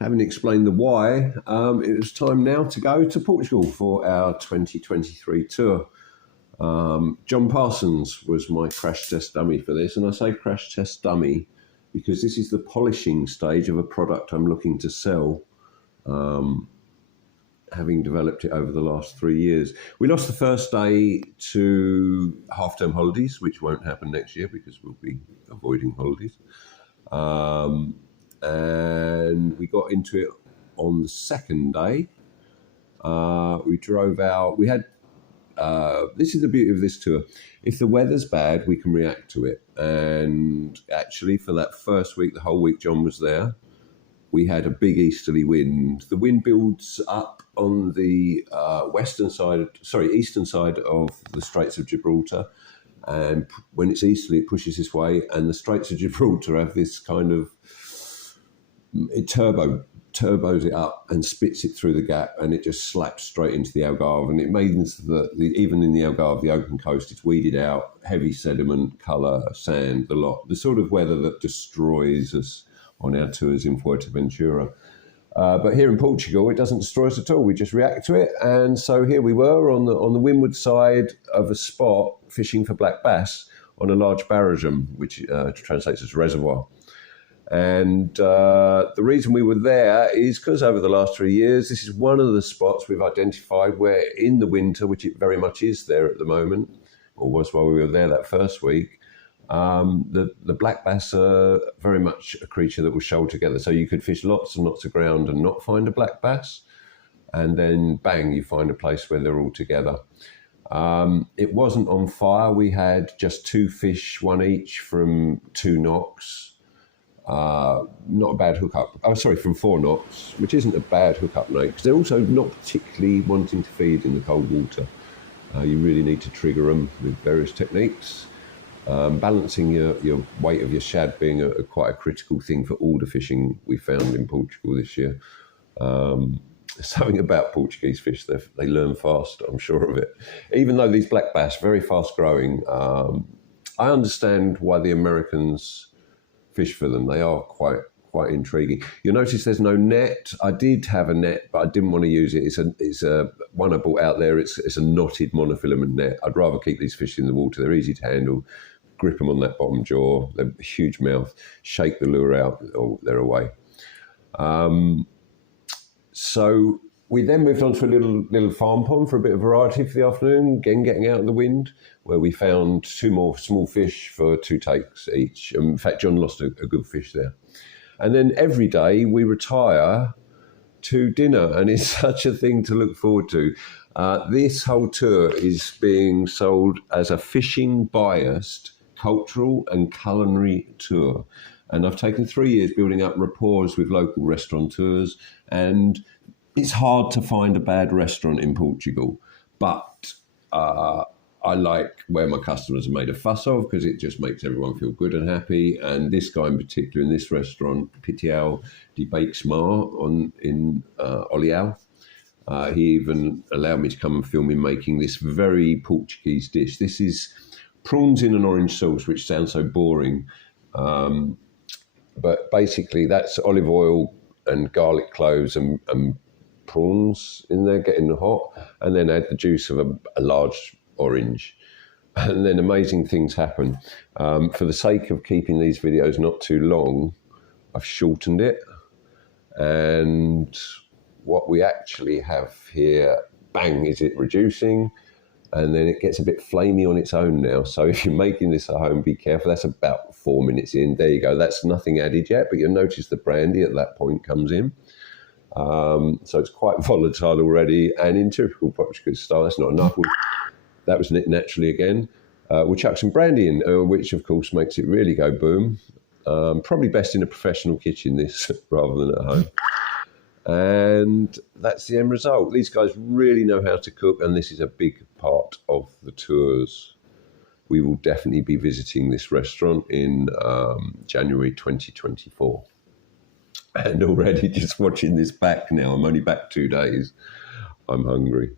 having explained the why, it was time now to go to Portugal for our 2023 tour. John Parsons was my crash test dummy for this, and I say crash test dummy because this is the polishing stage of a product I'm looking to sell, having developed it over the last 3 years. We lost the first day to half-term holidays, which won't happen next year because we'll be avoiding holidays. And we got into it on the second day. We drove out. We had. This is the beauty of this tour. If the weather's bad, we can react to it. And actually, for that first week, the whole week John was there, we had a big easterly wind. The wind builds up on the eastern side of the Straits of Gibraltar. And when it's easterly, it pushes this way. And the Straits of Gibraltar have this kind of, it turbos it up and spits it through the gap, and it just slaps straight into the Algarve. And it means that even in the Algarve, the open coast, it's weeded out, heavy sediment, colour, sand, the lot. The sort of weather that destroys us on our tours in Fuerteventura. But here in Portugal, it doesn't destroy us at all. We just react to it. And so here we were on the windward side of a spot fishing for black bass on a large barragem, which translates as reservoir. And the reason we were there is because over the last 3 years, this is one of the spots we've identified where in the winter, which it very much is there at the moment, or was while we were there that first week, the black bass are very much a creature that will shoal together. So you could fish lots and lots of ground and not find a black bass, and then bang, you find a place where they're all together. It wasn't on fire. We had just 2 fish, one each from 2 knocks. Not a bad hookup. From 4 knots, which isn't a bad hookup rate because they're also not particularly wanting to feed in the cold water. You really need to trigger them with various techniques. Balancing your weight of your shad being quite a critical thing for all the fishing we found in Portugal this year. Something about Portuguese fish, they learn fast, I'm sure of it. Even though these black bass, very fast growing, I understand why the Americans fish for them. They are quite intriguing. You'll notice there's no net. I did have a net, but I didn't want to use it. It's a one I bought out there. It's a knotted monofilament net. I'd rather keep these fish in the water. They're easy to handle. Grip them on that bottom jaw. They're a huge mouth. Shake the lure out, or they're away. So we then moved on to a little farm pond for a bit of variety for the afternoon, again getting out in the wind, where we found 2 more small fish for 2 takes each. In fact, John lost a good fish there. And then every day we retire to dinner, and it's such a thing to look forward to. This whole tour is being sold as a fishing-biased cultural and culinary tour. And I've taken 3 years building up rapport with local restaurateurs, and it's hard to find a bad restaurant in Portugal, but I like where my customers have made a fuss of because it just makes everyone feel good and happy. And this guy in particular in this restaurant, Pitiao de Bakes Mar in Olial, he even allowed me to come and film him making this very Portuguese dish. This is prawns in an orange sauce, which sounds so boring. But basically that's olive oil and garlic cloves and prawns in there getting hot, and then add the juice of a large orange, and then amazing things happen. For the sake of keeping these videos not too long, I've shortened it, and what we actually have here, bang, is it reducing, and then it gets a bit flamey on its own now. So if you're making this at home, be careful. That's about 4 minutes in. There you go. That's nothing added yet, but you'll notice the brandy at that point comes in. So it's quite volatile already, and in typical Portuguese style, that's not enough. That was naturally again. We'll chuck some brandy in, which of course makes it really go boom. Probably best in a professional kitchen, this, rather than at home. And that's the end result. These guys really know how to cook, and this is a big part of the tours. We will definitely be visiting this restaurant in January 2024. And already just watching this back now, I'm only back 2 days, I'm hungry.